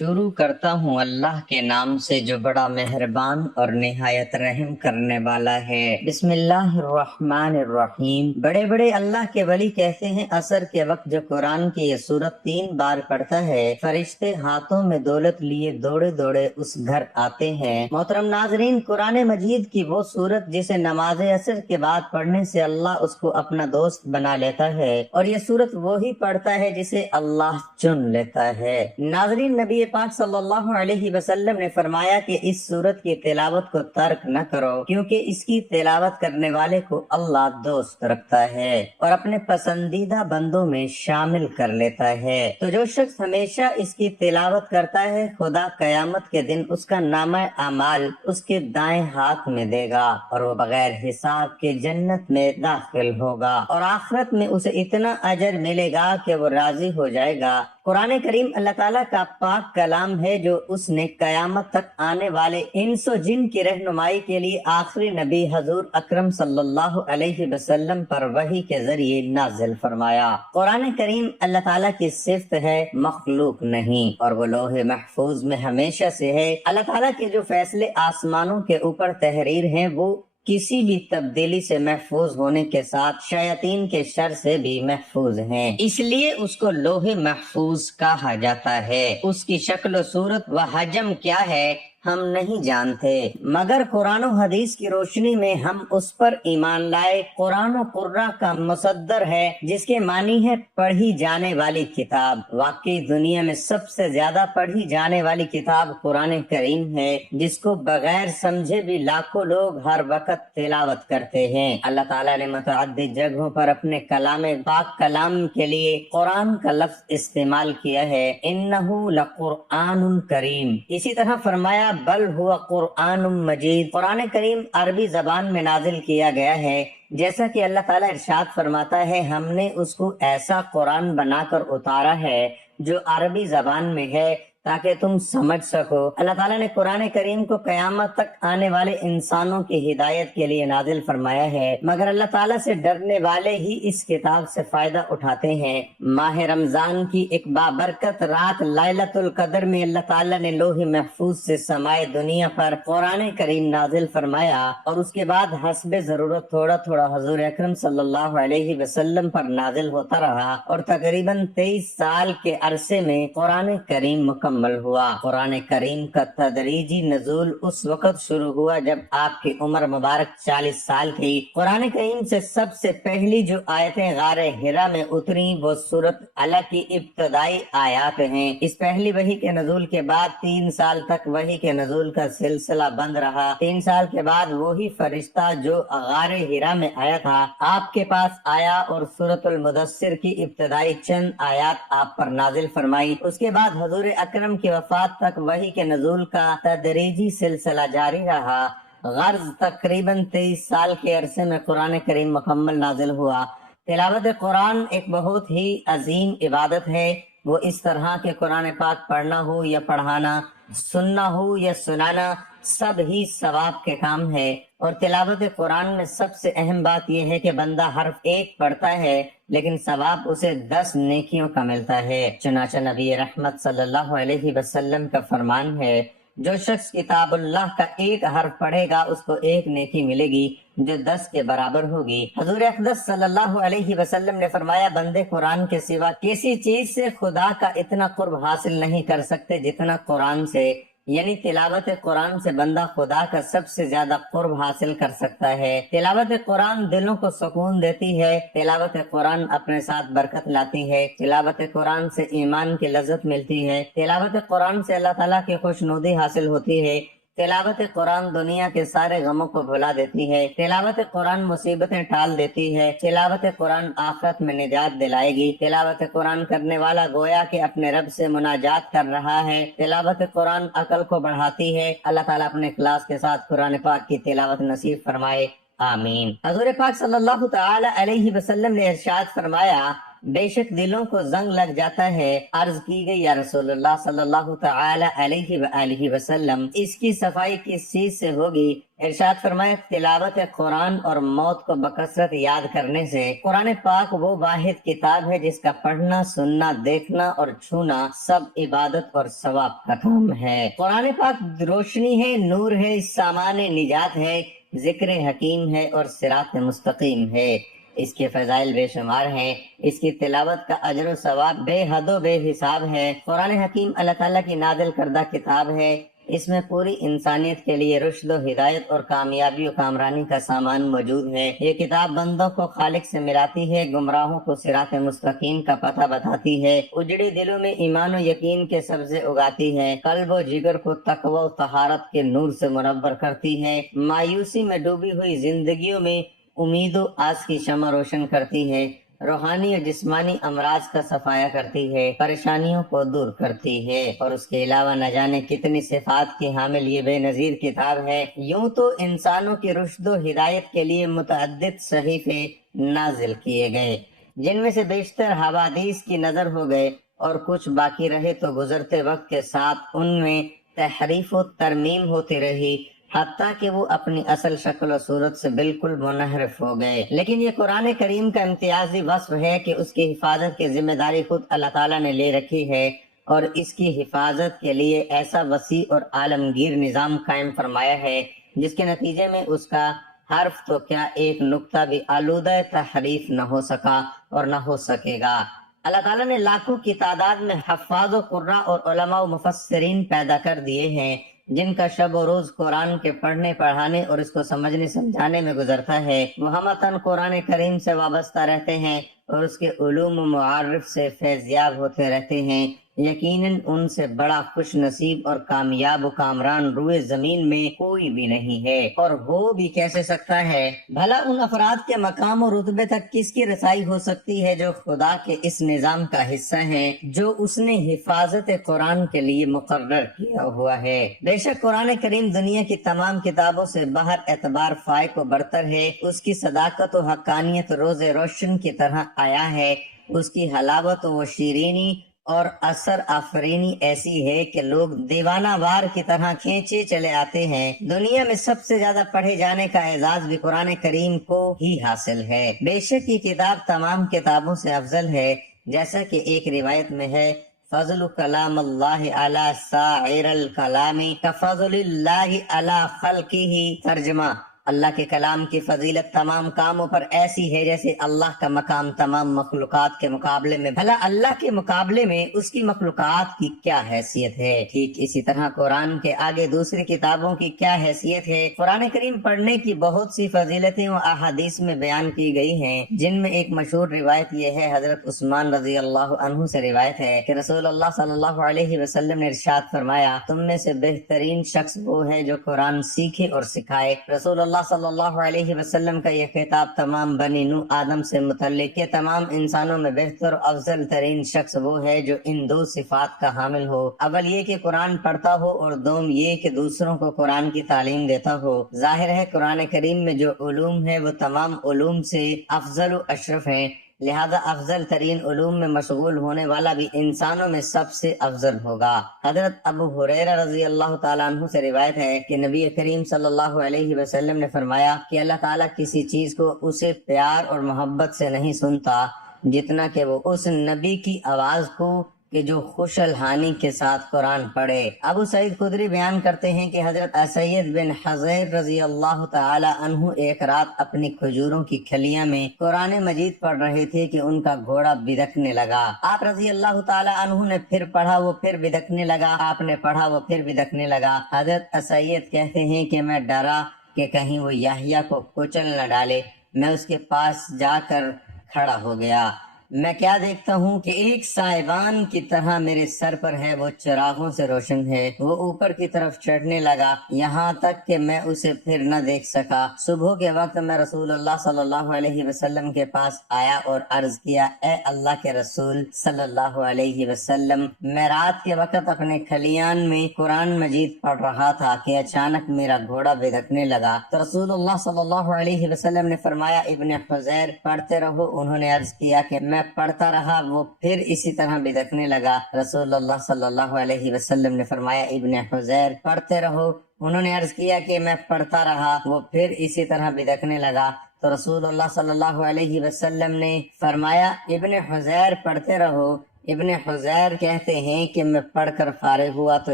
شروع کرتا ہوں اللہ کے نام سے جو بڑا مہربان اور نہایت رحم کرنے والا ہے۔ بسم اللہ الرحمن الرحیم۔ بڑے بڑے اللہ کے ولی کہتے ہیں عصر کے وقت جو قرآن کی یہ سورت 3 بار پڑھتا ہے فرشتے ہاتھوں میں دولت لیے دوڑے دوڑے اس گھر آتے ہیں۔ محترم ناظرین، قرآن مجید کی وہ سورت جسے نماز عصر کے بعد پڑھنے سے اللہ اس کو اپنا دوست بنا لیتا ہے، اور یہ سورت وہی پڑھتا ہے جسے اللہ چن لیتا ہے۔ ناظرین، نبی پاک صلی اللہ علیہ وسلم نے فرمایا کہ اس سورت کی تلاوت کو ترک نہ کرو، کیونکہ اس کی تلاوت کرنے والے کو اللہ دوست رکھتا ہے اور اپنے پسندیدہ بندوں میں شامل کر لیتا ہے۔ تو جو شخص ہمیشہ اس کی تلاوت کرتا ہے خدا قیامت کے دن اس کا نامہ اعمال اس کے دائیں ہاتھ میں دے گا اور وہ بغیر حساب کے جنت میں داخل ہوگا، اور آخرت میں اسے اتنا اجر ملے گا کہ وہ راضی ہو جائے گا۔ قرآن کریم اللہ تعالیٰ کا پاک کلام ہے جو اس نے قیامت تک آنے والے انس و جن کی رہنمائی کے لیے آخری نبی حضور اکرم صلی اللہ علیہ وسلم پر وحی کے ذریعے نازل فرمایا۔ قرآن کریم اللہ تعالیٰ کی صفت ہے، مخلوق نہیں، اور وہ لوح محفوظ میں ہمیشہ سے ہے۔ اللہ تعالیٰ کے جو فیصلے آسمانوں کے اوپر تحریر ہیں وہ کسی بھی تبدیلی سے محفوظ ہونے کے ساتھ شیاطین کے شر سے بھی محفوظ ہیں، اس لیے اس کو لوح محفوظ کہا جاتا ہے۔ اس کی شکل و صورت و حجم کیا ہے ہم نہیں جانتے، مگر قرآن و حدیث کی روشنی میں ہم اس پر ایمان لائے۔ قرآن و قرآ کا مصدر ہے جس کے معنی ہے پڑھی جانے والی کتاب۔ واقعی دنیا میں سب سے زیادہ پڑھی جانے والی کتاب قرآن کریم ہے، جس کو بغیر سمجھے بھی لاکھوں لوگ ہر وقت تلاوت کرتے ہیں۔ اللہ تعالیٰ نے متعدد جگہوں پر اپنے کلام پاک کلام کے لیے قرآن کا لفظ استعمال کیا ہے، انہ لقرآن کریم۔ اسی طرح فرمایا بل ہوا قرآن مجید۔ قرآن کریم عربی زبان میں نازل کیا گیا ہے، جیسا کہ اللہ تعالیٰ ارشاد فرماتا ہے ہم نے اس کو ایسا قرآن بنا کر اتارا ہے جو عربی زبان میں ہے تاکہ تم سمجھ سکو۔ اللہ تعالیٰ نے قرآن کریم کو قیامت تک آنے والے انسانوں کی ہدایت کے لیے نازل فرمایا ہے، مگر اللہ تعالیٰ سے ڈرنے والے ہی اس کتاب سے فائدہ اٹھاتے ہیں۔ ماہ رمضان کی ایک بابرکت رات لیلۃ القدر میں اللہ تعالیٰ نے لوح محفوظ سے سمائے دنیا پر قرآن کریم نازل فرمایا، اور اس کے بعد حسب ضرورت تھوڑا تھوڑا حضور اکرم صلی اللہ علیہ وسلم پر نازل ہوتا رہا، اور تقریباً 23 سال کے عرصے میں قرآن کریم مکمل ہوا۔ قرآن کریم کا تدریجی نزول اس وقت شروع ہوا جب آپ کی عمر مبارک 40 سال تھی۔ قرآن کریم سے سب سے پہلی جو آیتیں غار حرا میں اتری وہ سورۃ علق کی ابتدائی آیات ہیں۔ اس پہلی وحی کے نزول کے بعد 3 سال تک وحی کے نزول کا سلسلہ بند رہا۔ 3 سال کے بعد وہی فرشتہ جو غار حرا میں آیا تھا آپ کے پاس آیا اور سورۃ المدثر کی ابتدائی چند آیات آپ پر نازل فرمائی۔ اس کے بعد حضور اکرم کی وفات تک وحی کے نزول کا تدریجی سلسلہ جاری رہا۔ غرض تقریباً 23 سال کے عرصے میں قرآن کریم مکمل نازل ہوا۔ تلاوت قرآن ایک بہت ہی عظیم عبادت ہے۔ وہ اس طرح کے قرآن پاک پڑھنا ہو یا پڑھانا، سننا ہو یا سنانا، سب ہی ثواب کے کام ہے، اور تلاوت قرآن میں سب سے اہم بات یہ ہے کہ بندہ حرف ایک پڑھتا ہے لیکن ثواب اسے 10 نیکیوں کا ملتا ہے۔ چنانچہ نبی رحمت صلی اللہ علیہ وسلم کا فرمان ہے جو شخص کتاب اللہ کا ایک حرف پڑھے گا اس کو 1 نیکی ملے گی جو 10 کے برابر ہوگی۔ حضور اقدس صلی اللہ علیہ وسلم نے فرمایا بندے قرآن کے سوا کسی چیز سے خدا کا اتنا قرب حاصل نہیں کر سکتے جتنا قرآن سے، یعنی تلاوت قرآن سے بندہ خدا کا سب سے زیادہ قرب حاصل کر سکتا ہے۔ تلاوت قرآن دلوں کو سکون دیتی ہے، تلاوت قرآن اپنے ساتھ برکت لاتی ہے، تلاوت قرآن سے ایمان کی لذت ملتی ہے، تلاوت قرآن سے اللہ تعالیٰ کی خوشنودی حاصل ہوتی ہے، تلاوت قرآن دنیا کے سارے غموں کو بھلا دیتی ہے، تلاوت قرآن مصیبتیں ٹال دیتی ہے، تلاوت قرآن آخرت میں نجات دلائے گی، تلاوت قرآن کرنے والا گویا کہ اپنے رب سے مناجات کر رہا ہے، تلاوت قرآن عقل کو بڑھاتی ہے۔ اللہ تعالیٰ اپنے اخلاص کے ساتھ قرآن پاک کی تلاوت نصیب فرمائے، آمین۔ حضور پاک صلی اللہ تعالی علیہ وسلم نے ارشاد فرمایا بے شک دلوں کو زنگ لگ جاتا ہے۔ عرض کی گئی یا رسول اللہ صلی اللہ تعالی علیہ وآلہ وسلم اس کی صفائی کس چیز سے ہوگی؟ ارشاد فرمایا تلاوت قرآن اور موت کو بکثرت یاد کرنے سے۔ قرآن پاک وہ واحد کتاب ہے جس کا پڑھنا، سننا، دیکھنا اور چھونا سب عبادت اور ثواب کا کام ہے۔ قرآن پاک روشنی ہے، نور ہے، سامان نجات ہے، ذکر حکیم ہے اور صراط مستقیم ہے۔ اس کے فضائل بے شمار ہیں، اس کی تلاوت کا اجر و ثواب بے حد و بے حساب ہے۔ قرآن حکیم اللہ تعالیٰ کی نازل کردہ کتاب ہے۔ اس میں پوری انسانیت کے لیے رشد و ہدایت اور کامیابی و کامرانی کا سامان موجود ہے۔ یہ کتاب بندوں کو خالق سے ملاتی ہے، گمراہوں کو صراط مستقیم کا پتہ بتاتی ہے، اجڑے دلوں میں ایمان و یقین کے سبزے اگاتی ہے، قلب و جگر کو تقوی و طہارت کے نور سے منور کرتی ہے، مایوسی میں ڈوبی ہوئی زندگیوں میں امید و آس کی شمع روشن کرتی ہے، روحانی اور جسمانی امراض کا صفایا کرتی ہے، پریشانیوں کو دور کرتی ہے، اور اس کے علاوہ نہ جانے کتنی صفات کی حامل یہ بے نظیر کتاب ہے۔ یوں تو انسانوں کی رشد و ہدایت کے لیے متعدد صحیفے نازل کیے گئے، جن میں سے بیشتر حوادث کی نظر ہو گئے اور کچھ باقی رہے تو گزرتے وقت کے ساتھ ان میں تحریف و ترمیم ہوتی رہی، حتیٰ کہ وہ اپنی اصل شکل و صورت سے بالکل منحرف ہو گئے۔ لیکن یہ قرآن کریم کا امتیازی وصف ہے کہ اس کی حفاظت کی ذمہ داری خود اللہ تعالیٰ نے لے رکھی ہے، اور اس کی حفاظت کے لیے ایسا وسیع اور عالمگیر نظام قائم فرمایا ہے جس کے نتیجے میں اس کا حرف تو کیا ایک نقطہ بھی آلودہ تحریف نہ ہو سکا اور نہ ہو سکے گا۔ اللہ تعالیٰ نے لاکھوں کی تعداد میں حفاظ و قراء اور علماء و مفسرین پیدا کر دیے ہیں، جن کا شب و روز قرآن کے پڑھنے پڑھانے اور اس کو سمجھنے سمجھانے میں گزرتا ہے۔ وہ ہمتاً قرآن کریم سے وابستہ رہتے ہیں اور اس کے علوم و معارف سے فیضیاب ہوتے رہتے ہیں۔ یقیناً ان سے بڑا خوش نصیب اور کامیاب و کامران روئے زمین میں کوئی بھی نہیں ہے، اور ہو بھی کیسے سکتا ہے۔ بھلا ان افراد کے مقام و رتبے تک کس کی رسائی ہو سکتی ہے جو خدا کے اس نظام کا حصہ ہیں جو اس نے حفاظت قرآن کے لیے مقرر کیا ہوا ہے۔ بے شک قرآن کریم دنیا کی تمام کتابوں سے باہر اعتبار فائق و برتر ہے۔ اس کی صداقت و حقانیت روز روشن کی طرح آیا ہے، اس کی حلاوت و شیرینی اور اثر آفرینی ایسی ہے کہ لوگ دیوانہ وار کی طرح کھینچے چلے آتے ہیں۔ دنیا میں سب سے زیادہ پڑھے جانے کا اعزاز بھی قرآن کریم کو ہی حاصل ہے۔ بے شک یہ کتاب تمام کتابوں سے افضل ہے، جیسا کہ ایک روایت میں ہے فضل کلام اللہ علی سائر الکلام کفضل اللہ علی خلقہ۔ ترجمہ: اللہ کے کلام کی فضیلت تمام کاموں پر ایسی ہے جیسے اللہ کا مقام تمام مخلوقات کے مقابلے میں۔ بھلا اللہ کے مقابلے میں اس کی مخلوقات کی کیا حیثیت ہے؟ ٹھیک اسی طرح قرآن کے آگے دوسری کتابوں کی کیا حیثیت ہے؟ قرآن کریم پڑھنے کی بہت سی فضیلتیں و احادیث میں بیان کی گئی ہیں، جن میں ایک مشہور روایت یہ ہے، حضرت عثمان رضی اللہ عنہ سے روایت ہے کہ رسول اللہ صلی اللہ علیہ وسلم نے ارشاد فرمایا، تم میں سے بہترین شخص وہ ہے جو قرآن سیکھے اور سکھائے۔ رسول اللہ صلی اللہ علیہ وسلم کا یہ خطاب تمام بنی نوح آدم سے متعلق کہ تمام انسانوں میں بہتر افضل ترین شخص وہ ہے جو ان دو صفات کا حامل ہو، اول یہ کہ قرآن پڑھتا ہو اور دوم یہ کہ دوسروں کو قرآن کی تعلیم دیتا ہو۔ ظاہر ہے قرآن کریم میں جو علوم ہے وہ تمام علوم سے افضل و اشرف ہیں، لہذا افضل ترین علوم میں مشغول ہونے والا بھی انسانوں میں سب سے افضل ہوگا۔ حضرت ابو ہریرہ رضی اللہ تعالیٰ عنہ سے روایت ہے کہ نبی کریم صلی اللہ علیہ وسلم نے فرمایا کہ اللہ تعالیٰ کسی چیز کو اسے پیار اور محبت سے نہیں سنتا جتنا کہ وہ اس نبی کی آواز کو کہ جو خوش الحانی کے ساتھ قرآن پڑھے۔ ابو سعید خدری بیان کرتے ہیں کہ حضرت سید بن حضیر رضی اللہ تعالی عنہ ایک رات اپنی کھجوروں کی کھلیاں میں قرآن مجید پڑھ رہے تھے کہ ان کا گھوڑا بدکنے لگا۔ آپ رضی اللہ تعالی عنہ نے پھر پڑھا، وہ پھر بدکنے لگا، آپ نے پڑھا، وہ پھر بدکنے لگا۔ حضرت سید کہتے ہیں کہ میں ڈرا کہ کہیں وہ یحییٰ کو کچل نہ ڈالے، میں اس کے پاس جا کر کھڑا ہو گیا۔ میں کیا دیکھتا ہوں کہ ایک سائبان کی طرح میرے سر پر ہے، وہ چراغوں سے روشن ہے، وہ اوپر کی طرف چڑھنے لگا یہاں تک کہ میں اسے پھر نہ دیکھ سکا۔ صبح کے وقت میں رسول اللہ صلی اللہ علیہ وسلم کے پاس آیا اور عرض کیا، اے اللہ کے رسول صلی اللہ علیہ وسلم، میں رات کے وقت اپنے کھلیان میں قرآن مجید پڑھ رہا تھا کہ اچانک میرا گھوڑا بدکنے لگا۔ تو رسول اللہ صلی اللہ علیہ وسلم نے فرمایا، ابن حذیر پڑھتے رہو۔ انہوں نے عرض کیا کہ میں میں پڑھتا رہا وہ پھر اسی طرح بھٹکنے لگا۔ رسول اللہ صلی اللہ علیہ وسلم نے فرمایا ابن حذیر پڑھتے رہو۔ انہوں نے عرض کیا کہ میں پڑھتا رہا وہ پھر اسی طرح بھٹکنے لگا، تو رسول اللہ صلی اللہ علیہ وسلم نے فرمایا ابن حذیر پڑھتے رہو۔ ابن حذیر کہتے ہیں کہ میں پڑھ کر فارغ ہوا تو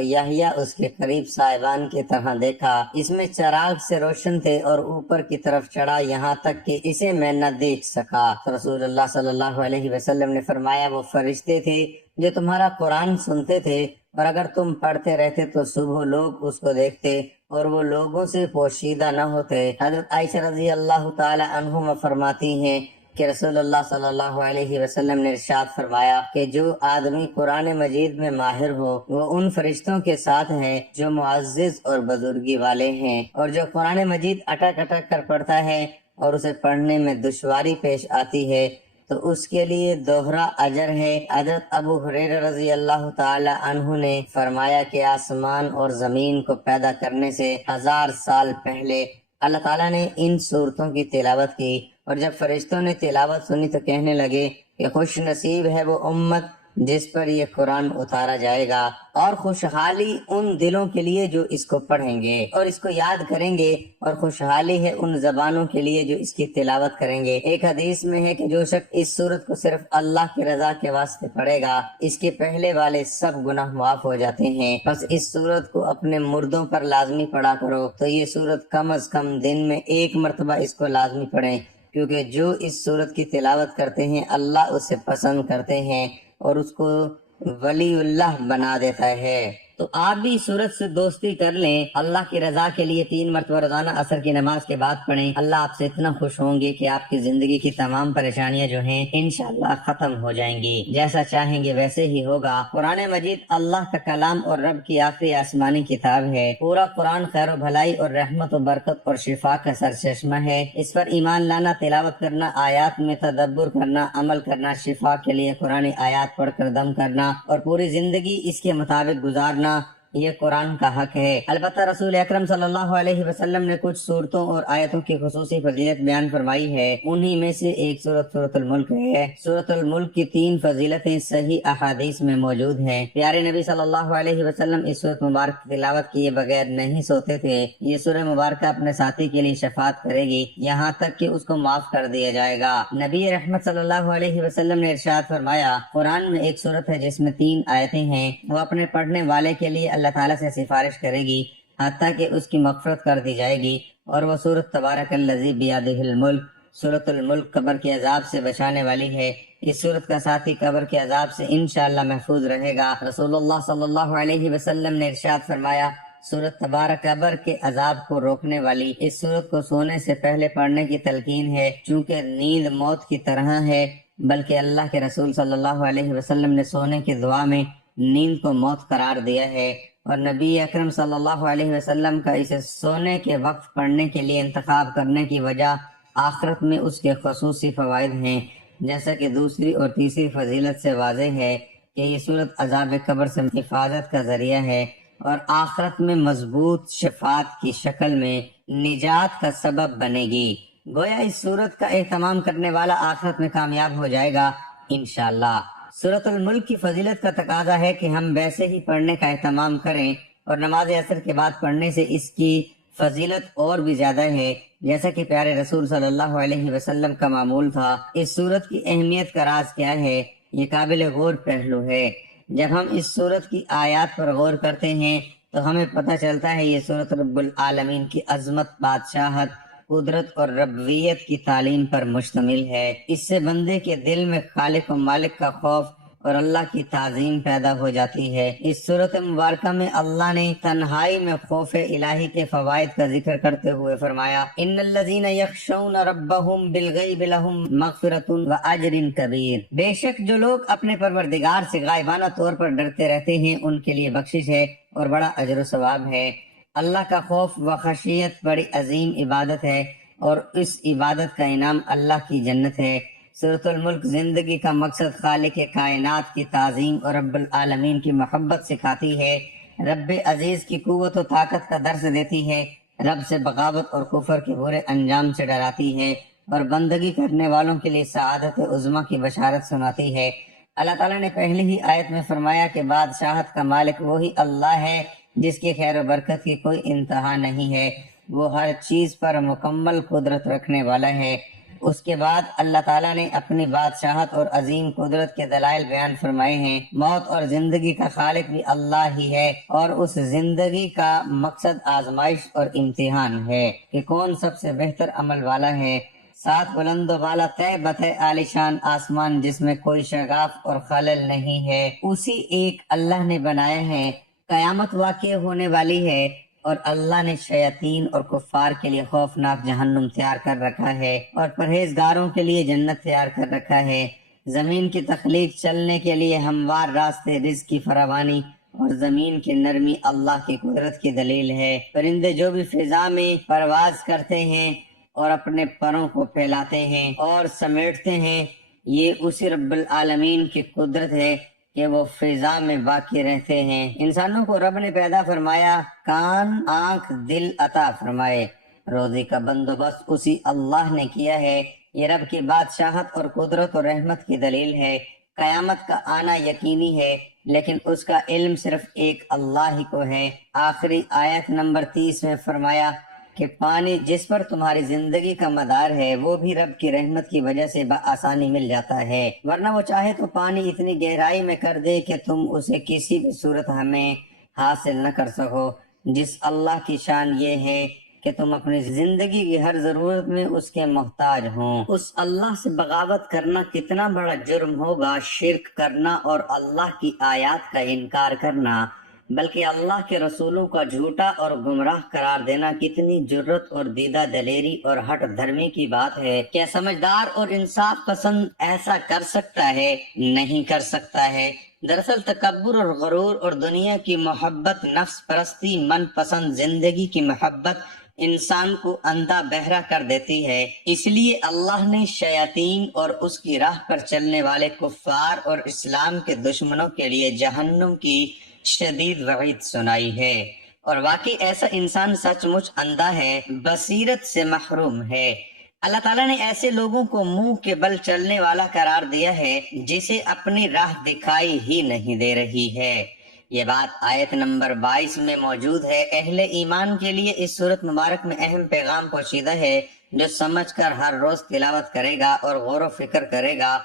یحییٰ اس کے قریب صاحبان کی طرح دیکھا، اس میں چراغ سے روشن تھے اور اوپر کی طرف چڑھا یہاں تک کہ اسے میں نہ دیکھ سکا۔ تو رسول اللہ صلی اللہ علیہ وسلم نے فرمایا وہ فرشتے تھے جو تمہارا قرآن سنتے تھے، اور اگر تم پڑھتے رہتے تو صبح لوگ اس کو دیکھتے اور وہ لوگوں سے پوشیدہ نہ ہوتے۔ حضرت عائشہ رضی اللہ تعالی عنہما فرماتی ہیں کہ رسول اللہ صلی اللہ علیہ وسلم نے ارشاد فرمایا کہ جو آدمی قرآن مجید میں ماہر ہو وہ ان فرشتوں کے ساتھ ہے جو معزز اور بزرگی والے ہیں، اور جو قرآن مجید اٹک اٹک کر پڑھتا ہے اور اسے پڑھنے میں دشواری پیش آتی ہے تو اس کے لیے دوہرا اجر ہے۔ حضرت ابو ہریرہ رضی اللہ تعالی عنہ نے فرمایا کہ آسمان اور زمین کو پیدا کرنے سے 1000 سال پہلے اللہ تعالیٰ نے ان صورتوں کی تلاوت کی، اور جب فرشتوں نے تلاوت سنی تو کہنے لگے کہ خوش نصیب ہے وہ امت جس پر یہ قرآن اتارا جائے گا، اور خوشحالی ان دلوں کے لیے جو اس کو پڑھیں گے اور اس کو یاد کریں گے، اور خوشحالی ہے ان زبانوں کے لیے جو اس کی تلاوت کریں گے۔ ایک حدیث میں ہے کہ جو شخص اس سورت کو صرف اللہ کی رضا کے واسطے پڑھے گا اس کے پہلے والے سب گناہ معاف ہو جاتے ہیں۔ بس اس سورت کو اپنے مردوں پر لازمی پڑھا کرو، تو یہ سورت کم از کم دن میں 1 مرتبہ اس کو لازمی پڑھیں، کیونکہ جو اس سورت کی تلاوت کرتے ہیں اللہ اسے پسند کرتے ہیں اور اس کو ولی اللہ بنا دیتا ہے۔ تو آپ بھی سورت سے دوستی کر لیں، اللہ کی رضا کے لیے 3 مرتبہ روزانہ عصر کی نماز کے بعد پڑھیں۔ اللہ آپ سے اتنا خوش ہوں گے کہ آپ کی زندگی کی تمام پریشانیاں جو ہیں انشاءاللہ ختم ہو جائیں گی، جیسا چاہیں گے ویسے ہی ہوگا۔ قرآن مجید اللہ کا کلام اور رب کی آخری آسمانی کتاب ہے۔ پورا قرآن خیر و بھلائی اور رحمت و برکت اور شفا کا سرچشمہ ہے۔ اس پر ایمان لانا، تلاوت کرنا، آیات میں تدبر کرنا، عمل کرنا، شفا کے لیے قرآن آیات پڑھ کر دم کرنا اور پوری زندگی اس کے مطابق گزارنا، یہ قرآن کا حق ہے۔ البتہ رسول اکرم صلی اللہ علیہ وسلم نے کچھ صورتوں اور آیتوں کی خصوصی فضیلت بیان فرمائی ہے، انہی میں سے ایک سورۃ الملک ہے۔ سورۃ الملک کی 3 فضیلتیں صحیح احادیث میں موجود ہیں۔ پیارے نبی صلی اللہ علیہ وسلم اس سورۃ مبارک کی تلاوت کیے بغیر نہیں سوتے تھے۔ یہ سورہ مبارکہ اپنے ساتھی کے لیے شفاعت کرے گی یہاں تک کہ اس کو معاف کر دیا جائے گا۔ نبی رحمت صلی اللہ علیہ وسلم نے ارشاد فرمایا قرآن میں ایک سورت ہے جس میں 3 آیتیں ہیں، وہ اپنے پڑھنے والے کے لیے اللہ تعالیٰ سے سفارش کرے گی حتیٰ کہ اس کی مغفرت کر دی جائے گی، اور وہ سورۃ تبارک الذی بیدہ الملک، سورۃ الملک قبر کے عذاب سے بچانے والی ہے۔ اس سورت کا ساتھی قبر کے عذاب سے انشاءاللہ محفوظ رہے گا۔ رسول اللہ صلی اللہ علیہ وسلم نے ارشاد فرمایا سورۃ تبارک قبر کے عذاب کو روکنے والی اس سورت کو سونے سے پہلے پڑھنے کی تلقین ہے، چونکہ نیند موت کی طرح ہے، بلکہ اللہ کے رسول صلی اللہ علیہ وسلم نے سونے کی دعا میں نیند کو موت قرار دیا ہے، اور نبی اکرم صلی اللہ علیہ وسلم کا اسے سونے کے وقت پڑھنے کے لیے انتخاب کرنے کی وجہ آخرت میں اس کے خصوصی فوائد ہیں، جیسا کہ دوسری اور تیسری فضیلت سے واضح ہے کہ یہ سورت عذاب قبر سے حفاظت کا ذریعہ ہے اور آخرت میں مضبوط شفاعت کی شکل میں نجات کا سبب بنے گی۔ گویا اس سورت کا اہتمام کرنے والا آخرت میں کامیاب ہو جائے گا انشاءاللہ۔ سورۃ الملک کی فضیلت کا تقاضا ہے کہ ہم ویسے ہی پڑھنے کا اہتمام کریں، اور نماز عصر کے بعد پڑھنے سے اس کی فضیلت اور بھی زیادہ ہے، جیسا کہ پیارے رسول صلی اللہ علیہ وسلم کا معمول تھا۔ اس سورت کی اہمیت کا راز کیا ہے؟ یہ قابل غور پہلو ہے۔ جب ہم اس سورت کی آیات پر غور کرتے ہیں تو ہمیں پتہ چلتا ہے یہ سورت رب العالمین کی عظمت، بادشاہت، قدرت اور ربوبیت کی تعلیم پر مشتمل ہے۔ اس سے بندے کے دل میں خالق و مالک کا خوف اور اللہ کی تعظیم پیدا ہو جاتی ہے۔ اس سورۃ مبارکہ میں اللہ نے تنہائی میں خوف الہی کے فوائد کا ذکر کرتے ہوئے فرمایا ان الذین یخشون ربهم بالغیب لهم مغفرۃ واجر کبیر، بے شک جو لوگ اپنے پروردگار سے غائبانہ طور پر ڈرتے رہتے ہیں ان کے لیے بخشش ہے اور بڑا اجر و ثواب ہے۔ اللہ کا خوف و خشیت بڑی عظیم عبادت ہے، اور اس عبادت کا انعام اللہ کی جنت ہے۔ سورۃ الملک زندگی کا مقصد خالق کائنات کی تعظیم اور رب العالمین کی محبت سکھاتی ہے، رب عزیز کی قوت و طاقت کا درس دیتی ہے، رب سے بغاوت اور کفر کے برے انجام سے ڈراتی ہے، اور بندگی کرنے والوں کے لیے سعادت عظمیٰ کی بشارت سناتی ہے۔ اللہ تعالیٰ نے پہلی ہی آیت میں فرمایا کہ بادشاہت کا مالک وہی اللہ ہے جس کی خیر و برکت کی کوئی انتہا نہیں ہے، وہ ہر چیز پر مکمل قدرت رکھنے والا ہے۔ اس کے بعد اللہ تعالیٰ نے اپنی بادشاہت اور عظیم قدرت کے دلائل بیان فرمائے ہیں۔ موت اور زندگی کا خالق بھی اللہ ہی ہے، اور اس زندگی کا مقصد آزمائش اور امتحان ہے کہ کون سب سے بہتر عمل والا ہے۔ ساتھ بلند و بالا طے بتہ عالیشان آسمان جس میں کوئی شگاف اور خلل نہیں ہے، اسی ایک اللہ نے بنایا ہے۔ قیامت واقع ہونے والی ہے، اور اللہ نے شیاطین اور کفار کے لیے خوفناک جہنم تیار کر رکھا ہے، اور پرہیزگاروں کے لیے جنت تیار کر رکھا ہے۔ زمین کی تخلیق چلنے کے لیے ہموار راستے، رزق کی فراوانی اور زمین کی نرمی اللہ کی قدرت کی دلیل ہے۔ پرندے جو بھی فضا میں پرواز کرتے ہیں اور اپنے پروں کو پھیلاتے ہیں اور سمیٹتے ہیں، یہ اسی رب العالمین کی قدرت ہے کہ وہ فضا میں باقی رہتے ہیں۔ انسانوں کو رب نے پیدا فرمایا، کان، آنکھ، دل عطا فرمائے۔ روزی کا بندوبست اسی اللہ نے کیا ہے۔ یہ رب کی بادشاہت اور قدرت اور رحمت کی دلیل ہے۔ قیامت کا آنا یقینی ہے، لیکن اس کا علم صرف ایک اللہ ہی کو ہے۔ آخری آیت نمبر 30 میں فرمایا کہ پانی جس پر تمہاری زندگی کا مدار ہے وہ بھی رب کی رحمت کی وجہ سے بآسانی مل جاتا ہے، ورنہ وہ چاہے تو پانی اتنی گہرائی میں کر دے کہ تم اسے کسی بھی صورت ہمیں حاصل نہ کر سکو۔ جس اللہ کی شان یہ ہے کہ تم اپنی زندگی کی ہر ضرورت میں اس کے محتاج ہوں۔ اس اللہ سے بغاوت کرنا کتنا بڑا جرم ہوگا، شرک کرنا اور اللہ کی آیات کا انکار کرنا، بلکہ اللہ کے رسولوں کا جھوٹا اور گمراہ قرار دینا کتنی جرت اور دیدہ دلیری اور ہٹ دھرمی کی بات ہے۔ کیا سمجھدار اور انصاف پسند ایسا کر سکتا ہے؟ نہیں کر سکتا ہے۔ دراصل تکبر اور غرور اور دنیا کی محبت، نفس پرستی، من پسند زندگی کی محبت انسان کو اندھا بہرا کر دیتی ہے۔ اس لیے اللہ نے شیاطین اور اس کی راہ پر چلنے والے کفار اور اسلام کے دشمنوں کے لیے جہنم کی شدید وعید سنائی ہے، اور واقعی ایسا انسان سچ مچ اندھا ہے، بصیرت سے محروم ہے۔ اللہ تعالیٰ نے ایسے لوگوں کو منہ کے بل چلنے والا قرار دیا ہے جسے اپنی راہ دکھائی ہی نہیں دے رہی ہے۔ یہ بات آیت نمبر 22 میں موجود ہے۔ اہل ایمان کے لیے اس سورت مبارک میں اہم پیغام پوشیدہ ہے، جو سمجھ کر ہر روز تلاوت کرے گا اور غور و فکر کرے گا،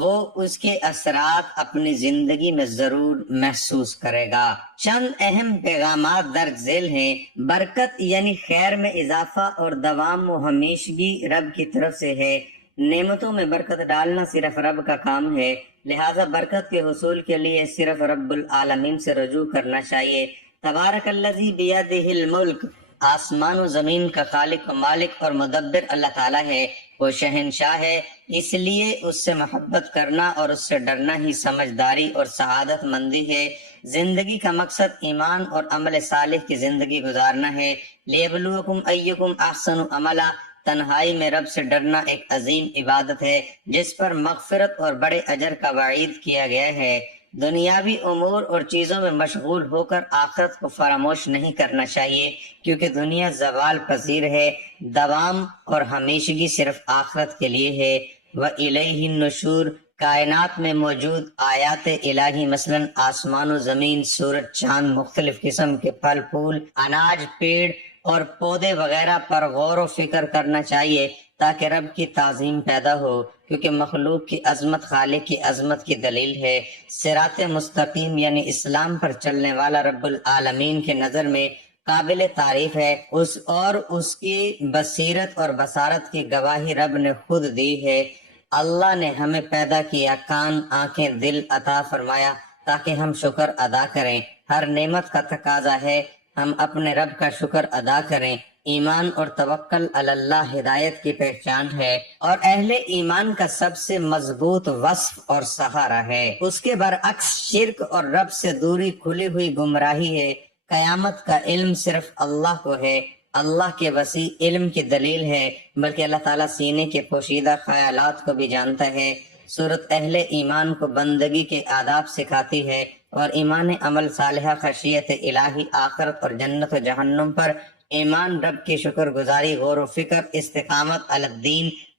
وہ اس کے اثرات اپنی زندگی میں ضرور محسوس کرے گا۔ چند اہم پیغامات درج ذیل ہیں۔ برکت یعنی خیر میں اضافہ اور دوام و ہمیشگی رب کی طرف سے ہے۔ نعمتوں میں برکت ڈالنا صرف رب کا کام ہے، لہذا برکت کے حصول کے لیے صرف رب العالمین سے رجوع کرنا چاہیے۔ تبارک الذی بیدہ الملک، آسمان و زمین کا خالق و مالک اور مدبر اللہ تعالیٰ ہے، وہ شہنشاہ ہے، اس لیے اس سے محبت کرنا اور اس سے ڈرنا ہی سمجھداری اور سعادت مندی ہے۔ زندگی کا مقصد ایمان اور عمل صالح کی زندگی گزارنا ہے۔ لیبلوکم ایکم احسن عملا، تنہائی میں رب سے ڈرنا ایک عظیم عبادت ہے جس پر مغفرت اور بڑے اجر کا وعید کیا گیا ہے۔ دنیاوی امور اور چیزوں میں مشغول ہو کر آخرت کو فراموش نہیں کرنا چاہیے، کیونکہ دنیا زوال پذیر ہے، دوام اور ہمیشگی صرف آخرت کے لیے ہے۔ وَإِلَيْهِ النُّشُورُ، کائنات میں موجود آیات الہی مثلاً آسمان و زمین، سورج، چاند، مختلف قسم کے پھل پھول، اناج، پیڑ اور پودے وغیرہ پر غور و فکر کرنا چاہیے تاکہ رب کی تعظیم پیدا ہو، کیونکہ مخلوق کی عظمت خالق کی عظمت کی دلیل ہے۔ صراط مستقیم یعنی اسلام پر چلنے والا رب العالمین کے نظر میں قابل تعریف ہے، اس کی بصیرت اور بصارت کی گواہی رب نے خود دی ہے۔ اللہ نے ہمیں پیدا کیا، کان، آنکھیں، دل عطا فرمایا تاکہ ہم شکر ادا کریں۔ ہر نعمت کا تقاضا ہے ہم اپنے رب کا شکر ادا کریں۔ ایمان اور توکل علی اللہ ہدایت کی پہچان ہے اور اہل ایمان کا سب سے مضبوط وصف اور سہارا ہے۔ اس کے برعکس شرک اور رب سے دوری کھلی ہوئی گمراہی ہے۔ قیامت کا علم صرف اللہ کو ہے۔ اللہ کے وسیع علم کی دلیل ہے، بلکہ اللہ تعالیٰ سینے کے پوشیدہ خیالات کو بھی جانتا ہے۔ سورت اہل ایمان کو بندگی کے آداب سکھاتی ہے اور ایمان عمل صالحہ، خشیت الہی، آخرت اور جنت و جہنم پر ایمان، رب کی شکر گزاری، غور و فکر، استقامت علی الدین،